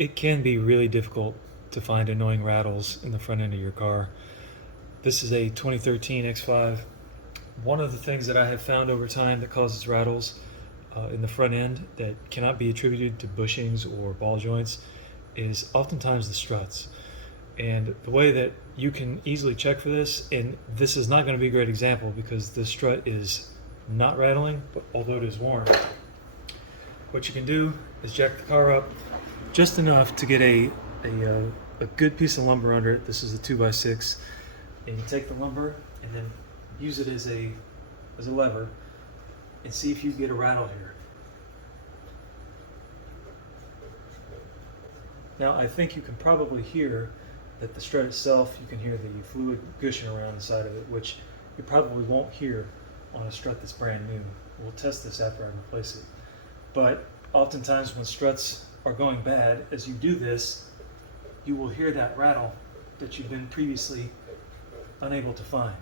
It can be really difficult to find annoying rattles in the front end of your car. This is a 2013 X5. One of the things that I have found over time that causes rattles in the front end that cannot be attributed to bushings or ball joints is oftentimes the struts. And the way that you can easily check for this, and this is not going to be a great example because the strut is not rattling, but although it is worn, what you can do is jack the car up just enough to get a good piece of lumber under it. This is a 2x6, and you take the lumber and then use it as a lever and see if you get a rattle here. Now I think you can probably hear that the strut itself, you can hear the fluid gushing around the side of it, which you probably won't hear on a strut that's brand new. We'll test this after I replace it. But oftentimes when struts are going bad, as you do this, you will hear that rattle that you've been previously unable to find.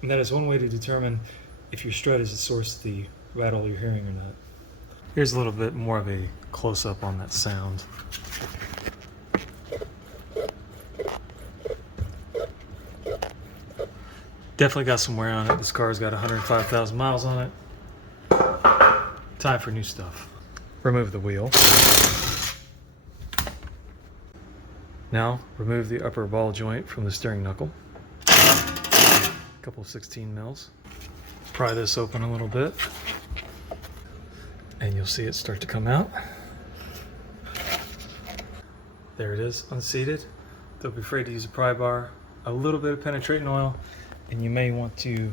And that is one way to determine if your strut is the source of the rattle you're hearing or not. Here's a little bit more of a close-up on that sound. Definitely got some wear on it. This car's got 105,000 miles on it. Time for new stuff. Remove the wheel. Now remove the upper ball joint from the steering knuckle. A couple of 16 mils. Pry this open a little bit, and you'll see it start to come out. There it is, unseated. Don't be afraid to use a pry bar. A little bit of penetrating oil, and you may want to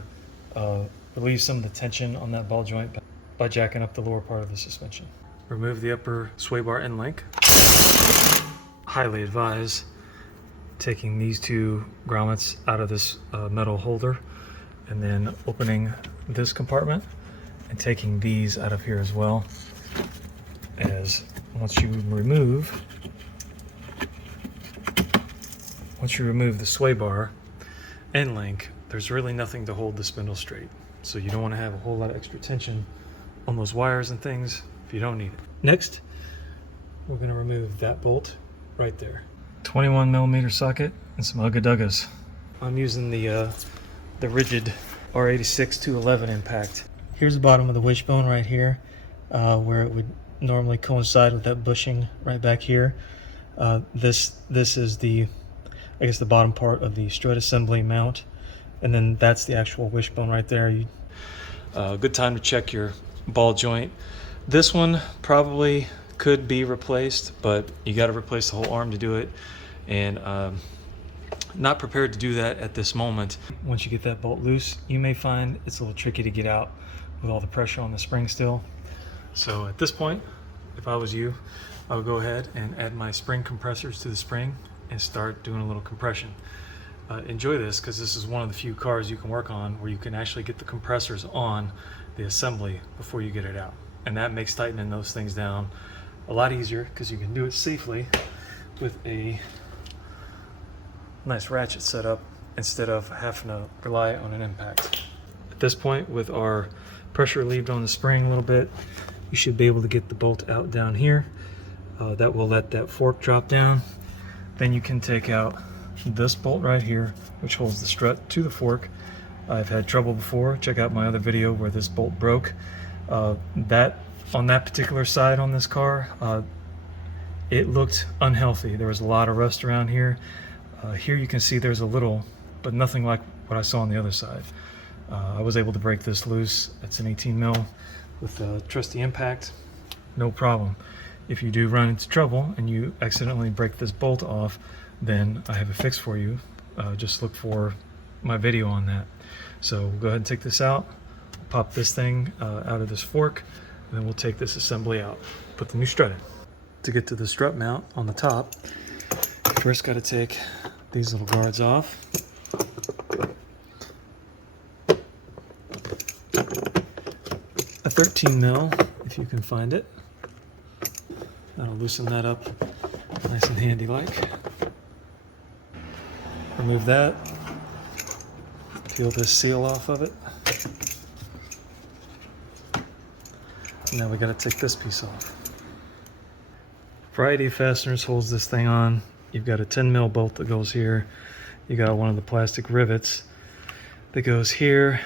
relieve some of the tension on that ball joint by jacking up the lower part of the suspension. Remove the upper sway bar end link. Highly advise taking these two grommets out of this metal holder and then opening this compartment and taking these out of here as well, as once you remove the sway bar end link, there's really nothing to hold the spindle straight. So you don't want to have a whole lot of extra tension on those wires and things if you don't need it. Next, we're going to remove that bolt right there. 21mm socket and some ugga-duggas. I'm using the rigid R86 211 impact. Here's the bottom of the wishbone right here, where it would normally coincide with that bushing right back here. This is the, I guess, the bottom part of the strut assembly mount, and then that's the actual wishbone right there. Good time to check your ball joint. This one probably could be replaced, but you got to replace the whole arm to do it, and not prepared to do that at this moment. Once you get that bolt loose, you may find it's a little tricky to get out with all the pressure on the spring still. So at this point, if I was you, I would go ahead and add my spring compressors to the spring and start doing a little compression. Enjoy this, because this is one of the few cars you can work on where you can actually get the compressors on the assembly before you get it out, and that makes tightening those things down a lot easier because you can do it safely with a nice ratchet setup instead of having to rely on an impact. At this point, with our pressure relieved on the spring a little bit, you should be able to get the bolt out down here. That will let that fork drop down. Then you can take out this bolt right here, which holds the strut to the fork. I've had trouble before. Check out my other video where this bolt broke. On that particular side on this car, it looked unhealthy. There was a lot of rust around here. Here you can see there's a little, but nothing like what I saw on the other side. I was able to break this loose. It's an 18 mil with a trusty impact. No problem. If you do run into trouble and you accidentally break this bolt off, then I have a fix for you. Just look for my video on that. So we'll go ahead and take this out, pop this thing out of this fork, and then we'll take this assembly out, put the new strut in. To get to the strut mount on the top, first got to take these little guards off. A 13 mil, if you can find it. That'll loosen that up nice and handy like. Remove that. Peel this seal off of it. Now we got to take this piece off. Variety of fasteners holds this thing on. You've got a 10 mil bolt that goes here. You got one of the plastic rivets that goes here.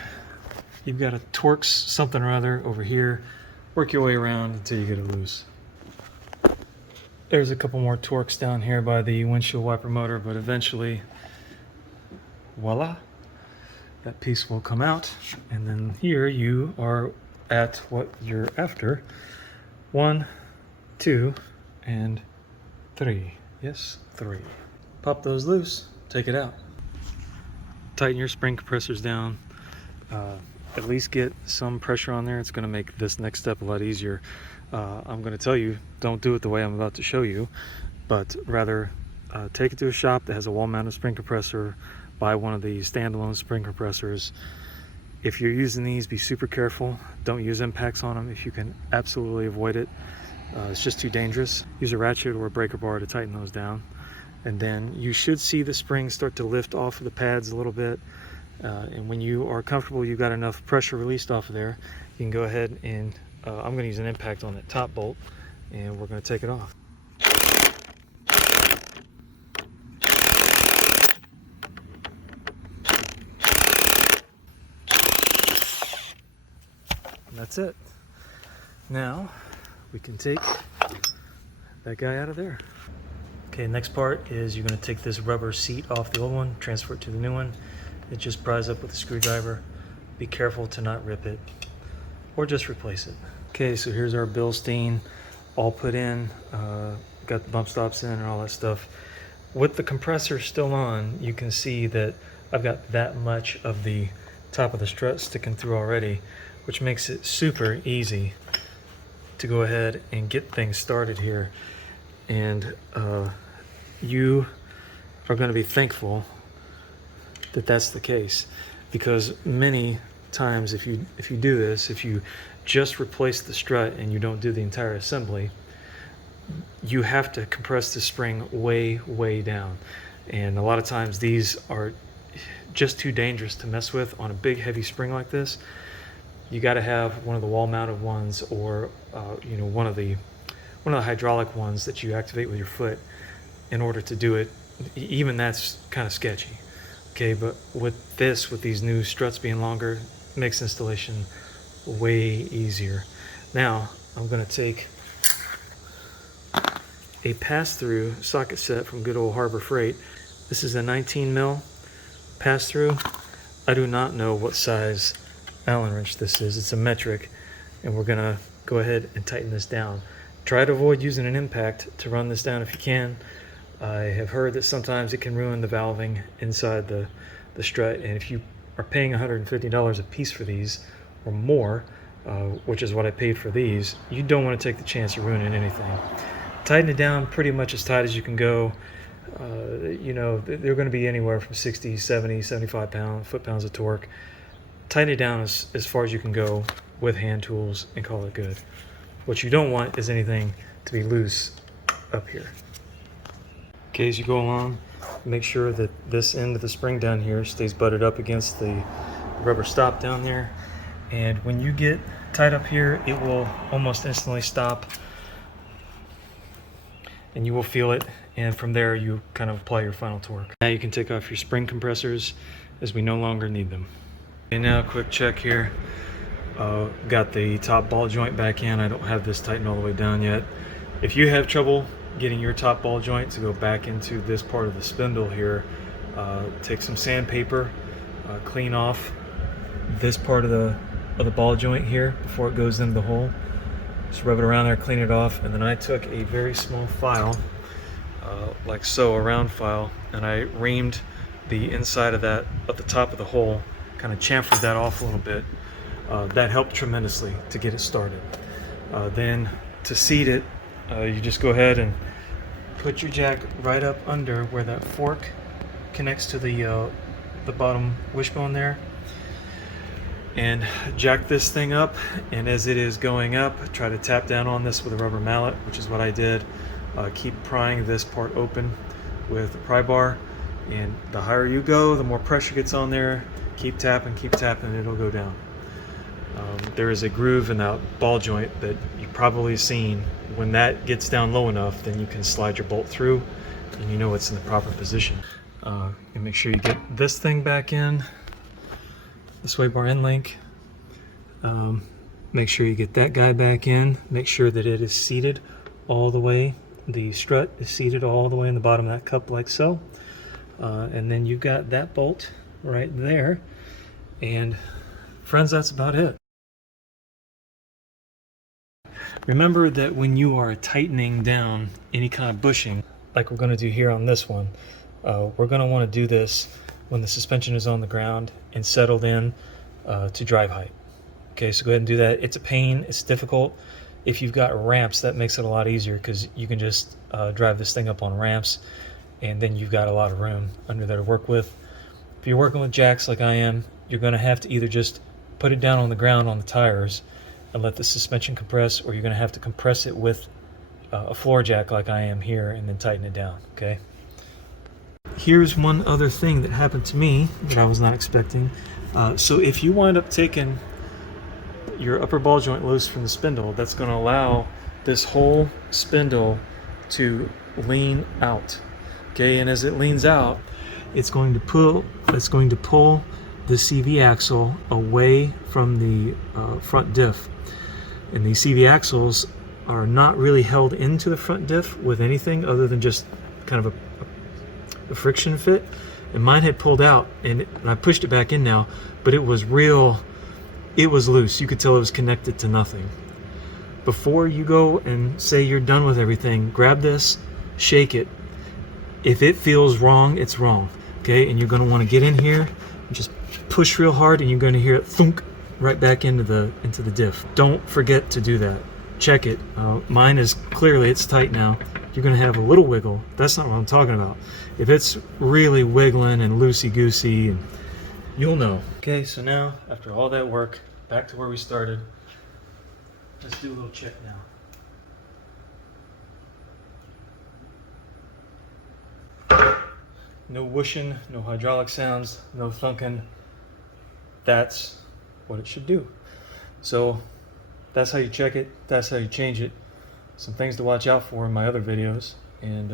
You've got a Torx something or other over here. Work your way around until you get it loose. There's a couple more Torx down here by the windshield wiper motor, but eventually, voila, that piece will come out. And then here you are at what you're after. 1, 2, and 3. Yes, 3. Pop those loose, take it out. Tighten your spring compressors down. At least get some pressure on there. It's going to make this next step a lot easier. I'm going to tell you, don't do it the way I'm about to show you, but rather take it to a shop that has a wall-mounted spring compressor. Buy one of the standalone spring compressors. If you're using these, be super careful. Don't use impacts on them if you can absolutely avoid it. It's just too dangerous. Use a ratchet or a breaker bar to tighten those down. And then you should see the springs start to lift off of the pads a little bit. And when you are comfortable, you've got enough pressure released off of there, you can go ahead and I'm going to use an impact on that top bolt, and we're going to take it off. And that's it. Now we can take that guy out of there. Okay, next part is you're going to take this rubber seat off the old one, transfer it to the new one. It just pries up with a screwdriver. Be careful to not rip it, or just replace it. Okay, so here's our Bilstein all put in. Got the bump stops in and all that stuff. With the compressor still on, you can see that I've got that much of the top of the strut sticking through already, which makes it super easy to go ahead and get things started here. And you are going to be thankful that that's the case, because many times if you do this, if you just replace the strut and you don't do the entire assembly, you have to compress the spring way down, and a lot of times these are just too dangerous to mess with on a big heavy spring like this. You got to have one of the wall mounted ones, or you know, one of the hydraulic ones that you activate with your foot in order to do it. Even that's kind of sketchy. Okay, but with this, with these new struts being longer, makes installation way easier. Now I'm going to take a pass-through socket set from good old Harbor Freight. This is a 19 mil pass-through. I do not know what size Allen wrench this is. It's a metric, and we're going to go ahead and tighten this down. Try to avoid using an impact to run this down if you can. I have heard that sometimes it can ruin the valving inside the strut, and if you are paying $150 a piece for these or more, which is what I paid for these, you don't want to take the chance of ruining anything. Tighten it down pretty much as tight as you can go. You know, they're going to be anywhere from 60, 70, 75 foot-pounds of torque. Tighten it down as far as you can go with hand tools and call it good. What you don't want is anything to be loose up here. Okay, as you go along, make sure that this end of the spring down here stays butted up against the rubber stop down there. And when you get tight up here, it will almost instantly stop, and you will feel it. And from there, you kind of apply your final torque. Now you can take off your spring compressors, as we no longer need them. And now a quick check here. Got the top ball joint back in. I don't have this tightened all the way down yet. If you have trouble getting your top ball joint to go back into this part of the spindle here, take some sandpaper, clean off this part of the ball joint here before it goes into the hole. Just rub it around there, clean it off, and then I took a very small file, like so, a round file, and I reamed the inside of that at the top of the hole, kind of chamfered that off a little bit. That helped tremendously to get it started. Then to seat it, you just go ahead and put your jack right up under where that fork connects to the bottom wishbone there, and jack this thing up. And as it is going up, try to tap down on this with a rubber mallet, which is what I did. Keep prying this part open with a pry bar, and the higher you go, the more pressure gets on there. Keep tapping, it'll go down. There is a groove in that ball joint that you've probably seen. When that gets down low enough, then you can slide your bolt through and you know it's in the proper position. And make sure you get this thing back in, the sway bar end link. Make sure you get that guy back in. Make sure that it is seated all the way. The strut is seated all the way in the bottom of that cup like so. And then you've got that bolt right there. And friends, that's about it. Remember that when you are tightening down any kind of bushing, like we're going to do here on this one, we're going to want to do this when the suspension is on the ground and settled in to drive height. Okay, so go ahead and do that. It's a pain, it's difficult. If you've got ramps, that makes it a lot easier because you can just drive this thing up on ramps and then you've got a lot of room under there to work with. If you're working with jacks like I am, you're going to have to either just put it down on the ground on the tires and let the suspension compress, or you're going to have to compress it with a floor jack like I am here and then tighten it down, okay? Here's one other thing that happened to me that I was not expecting. So if you wind up taking your upper ball joint loose from the spindle, that's going to allow this whole spindle to lean out, okay? And as it leans out, it's going to pull the CV axle away from the front diff. And these CV axles are not really held into the front diff with anything other than just kind of a friction fit. And mine had pulled out, and I pushed it back in now, but it was loose. You could tell it was connected to nothing. Before you go and say you're done with everything, grab this, shake it. If it feels wrong, it's wrong, okay? And you're going to want to get in here and just push real hard, and you're going to hear it thunk right back into the diff. Don't forget to do that. Check it. Mine is clearly, it's tight now. You're going to have a little wiggle. That's not what I'm talking about. If it's really wiggling and loosey-goosey, and you'll know. Okay, so now after all that work, back to where we started. Let's do a little check now. No whooshing, no hydraulic sounds, no thunking. That's what it should do. So that's how you check it, that's how you change it. Some things to watch out for in my other videos, and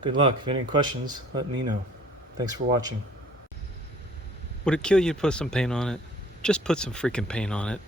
good luck. If you have any questions, let me know. Thanks for watching. Would it kill you to put some paint on it? Just put some freaking paint on it.